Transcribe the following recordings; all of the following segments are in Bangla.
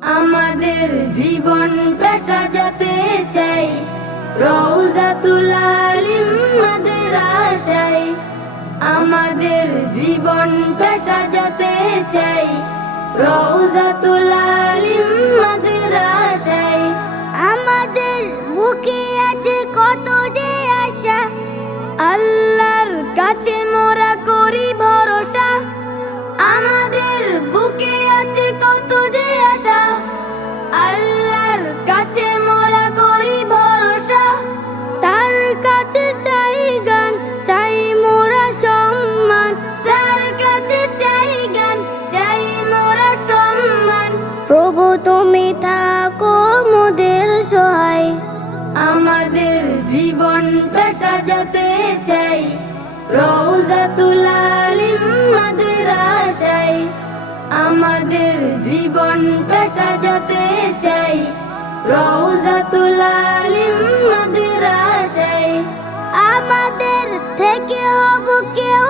আমাদের জীবনটা সাজাতে চাই। রৌজাতুল আলিম মাদ্রাসায় আমাদের জীবনটা সাজাতে চাই। রৌজাতুল আলিম মাদ্রাসায় আমাদের বুকে আছে কত যে আশা। আল্লাহর কাছে মোরা তুমি থাকো মোদের সহায়। আমাদের জীবনটা সাজাতে চাই। রৌজাতুল আলিম মাদ্রাসায় আমাদের জীবনটা সাজাতে চাই। রৌজাতুল আলিম মাদ্রাসায় আমাদের থেকে হব কেউ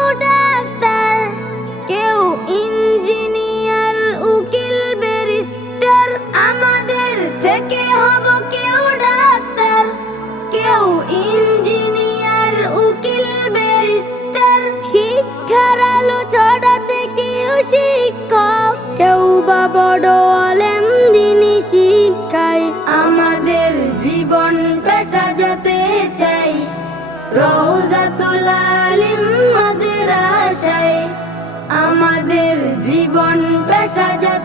আমাদের জীবন পেশা সাজাতে চাই। রৌজাতুল আলিম মাদ্রাসায়। আমাদের জীবনটা সাজাতে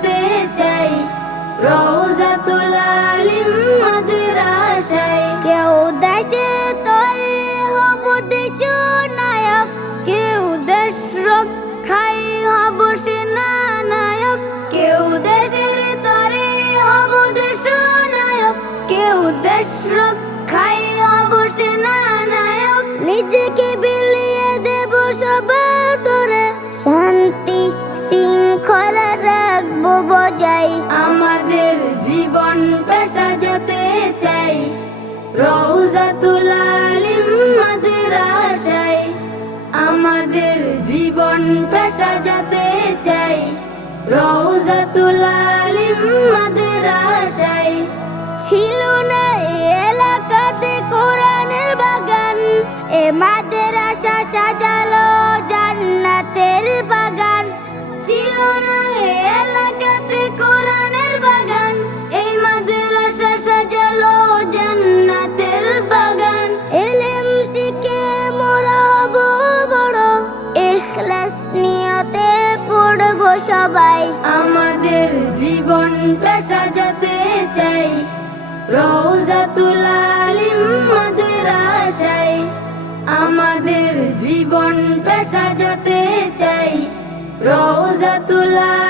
নিজেকে শান্তি শৃঙ্খলা রাখব আমাদের জীবনটা সাজাতে চাই। রৌজাতুল আলিম মাদ্রাসায় আমাদের জীবনটা সাজাতে চাই। রৌজাতুল সাজালো জান্নাতের বাগান। ছিল না এ এলাকাতে কোরআনের বাগান। এই মাদ্রাসা সাজালো জান্নাতের বাগান। এলেম শিখে মোরা হব বড়। এখলাস নিয়তে পড়ব সবাই। আমাদের জীবনটা সাজাতে চাই। আলিম সাজাতে চাই। রোজা আলিম